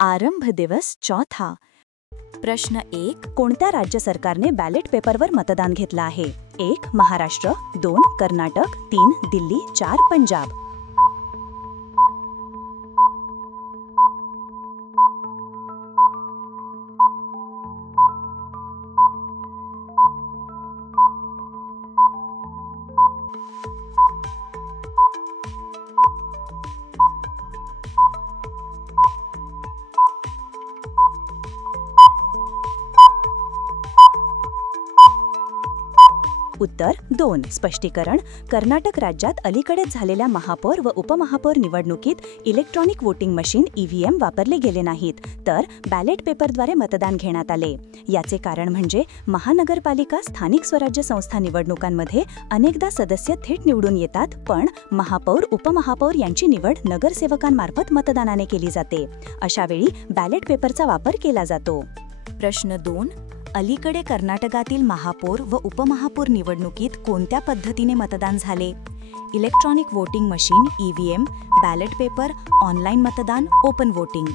आरंभ दिवस चौथा। प्रश्न 1, कोणत्या राज्य सरकारने बॅलेट पेपरवर मतदान घेतलं आहे? 1 महाराष्ट्र, 2 कर्नाटक, 3 दिल्ली, 4 पंजाब. उत्तर 2. स्पष्टीकरण. कर्नाटक राज्यात अलीकडेच झालेल्या महापौर व उपमहापौर निवडणुकीत इलेक्ट्रॉनिक वोटिंग मशीन EVM वापरले गेले नाहीत, तर बॅलेट पेपरद्वारे मतदान घेण्यात आले. याचे कारण म्हणजे महानगरपालिका स्थानिक स्वराज्य संस्था निवडणुकांमध्ये अनेकदा सदस्य थेट निवडून येतात, पण महापौर उपमहापौर यांची निवड नगरसेवकांमार्फत मतदानाने केली जाते. अशावेळी बॅलेट पेपरचा वापर केला जातो. प्रश्न 2, अलीकडे कर्नाटकातील महापौर व उपमहापौर निवडणुकीत कोणत्या पद्धतीने मतदान झाले? Electronic voting machine EVM, ballot paper, online मतदान, ओपन वोटिंग.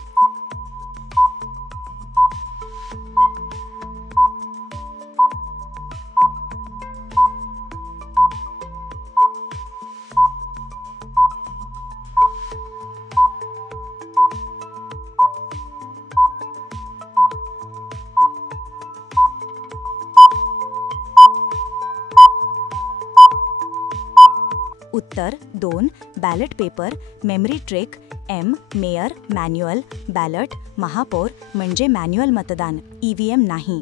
उत्तर 2, ballot paper, memory trick, mayor, manual, ballot, महापौर म्हणजे मॅन्युअल मतदान, EVM नाही.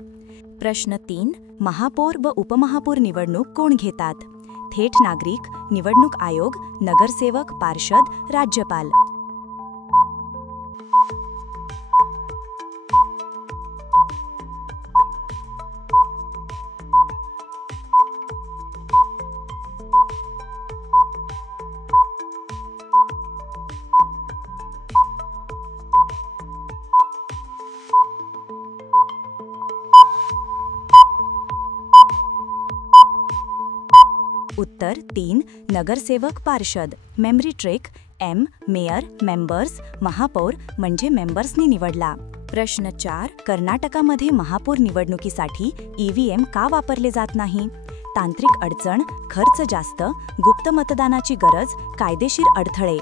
प्रश्न 3, महापौर व उपमहापौर निवडणूक कोण घेतात? थेट नागरिक, निवडणूक आयोग, नगरसेवक, पार्षद, राज्यपाल. उत्तर 3, नगरसेवक, पार्षद. मेमरी ट्रिक, मेयर, मेंबर्स, महापौर म्हणजे मेंबर्सनी निवडला. प्रश्न 4, कर्नाटकामध्ये महापौर निवडणुकीसाठी EVM का वापरले जात नाही? तांत्रिक अडचण, खर्च जास्त, गुप्त मतदानाची गरज, कायदेशीर अडथळे.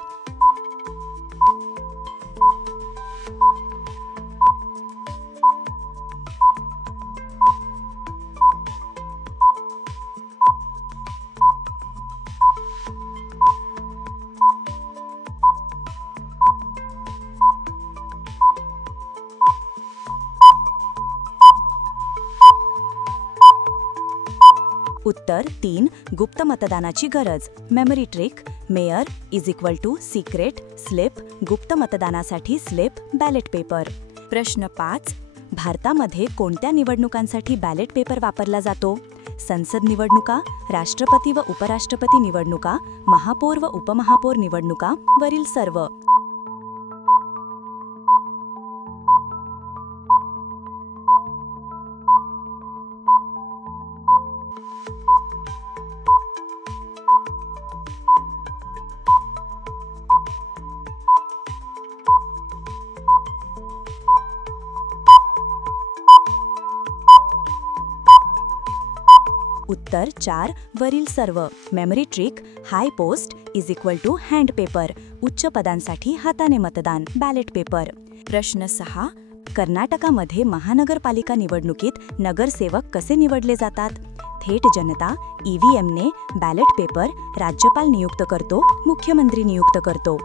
उत्तर 3, गुप्त मतदानाची गरज. Memory trick, mayor secret, slip, गुप्त मतदानासाठी स्लिप, बॅलेट पेपर. प्रश्न 5, भारतामध्ये कोणत्या निवडणुकांसाठी बॅलेट पेपर वापरला जातो? संसद निवडणुका, राष्ट्रपती व उपराष्ट्रपती निवडणुका, महापौर व उपमहापौर निवडणुका, वरील सर्व. उत्तर 4, वरील सर्व. मेमरी ट्रिक, हाय पोस्ट हँड पेपर, उच्च पदांसाठी हाताने मतदान, बॅलेट पेपर. प्रश्न 6, कर्नाटकामध्ये महानगरपालिका निवडणुकीत नगरसेवक कसे निवडले जातात? थेट जनता, EVMने, बॅलेट पेपर, राज्यपाल नियुक्त करतो, मुख्यमंत्री नियुक्त करतो.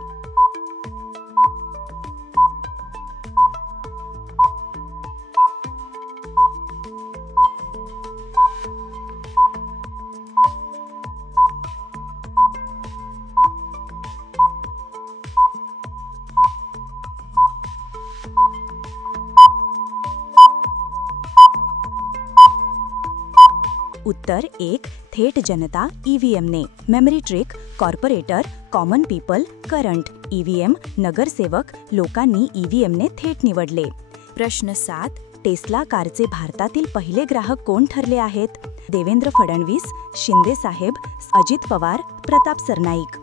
उत्तर 1, थेट जनता, EVMने. Memory trick, corporator, common people, current, EVM, नगरसेवक, लोकांनी EVMने थेट निवडले. प्रश्न 7, टेस्ला कारचे भारतातील पहिले ग्राहक कोण ठरले आहेत? देवेंद्र फडणवीस, शिंदे साहेब, अजित पवार, प्रताप सरनाईक.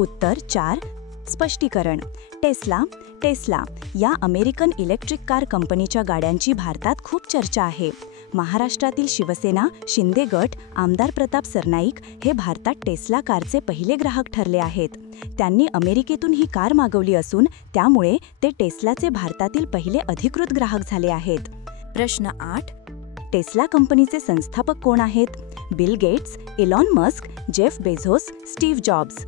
उत्तर 4. स्पष्टीकरण. टेस्ला या अमेरिकन इलेक्ट्रिक कार कंपनीच्या गाड्यांची भारतात खूप चर्चा आहे. महाराष्ट्रातील शिवसेना, शिंदे गट, आमदार प्रताप सरनाईक हे भारतात टेस्ला कारचे पहिले ग्राहक ठरले आहेत. त्यांनी अमेरिकेतून ही कार मागवली असून त्यामुळे ते टेस्लाचे भारतातील पहिले अधिकृत ग्राहक झाले आहेत. प्रश्न 8. टेस्ला कंपनीचे संस्थापक कोण आहेत? Bill Gates, Elon Musk, Jeff Bezos, Steve Jobs.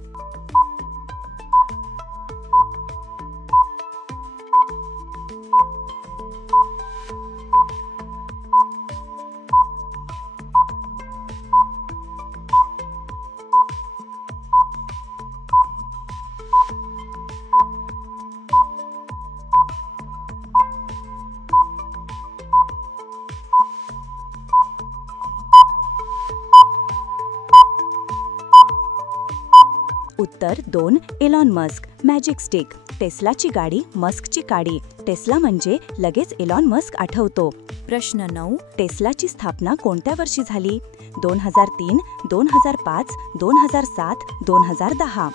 उत्तर 2. Elon Musk. Magic stick. टेस्लाची गाडी, मस्कची काडी. टेस्ला म्हणजे लगेच इलॉन मस्क आठवतो. प्रश्न 9. टेस्लाची स्थापना कोणत्या वर्षी झाली? 2003, 2005, 2007, 2010.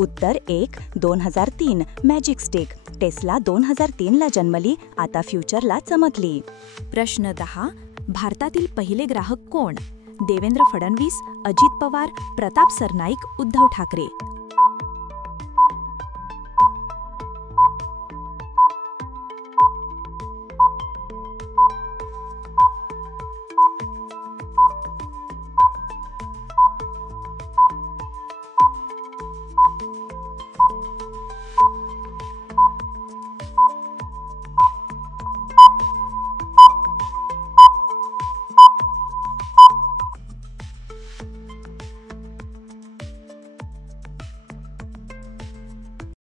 उत्तर 1. 2003. Magic stick. टेस्ला 2003ला जन्मली, आता फ्युचरला चमकली. प्रश्न 10. भारतातील पहिले ग्राहक कोण? देवेंद्र फडणवीस, अजित पवार, प्रताप सरनाईक, उद्धव ठाकरे.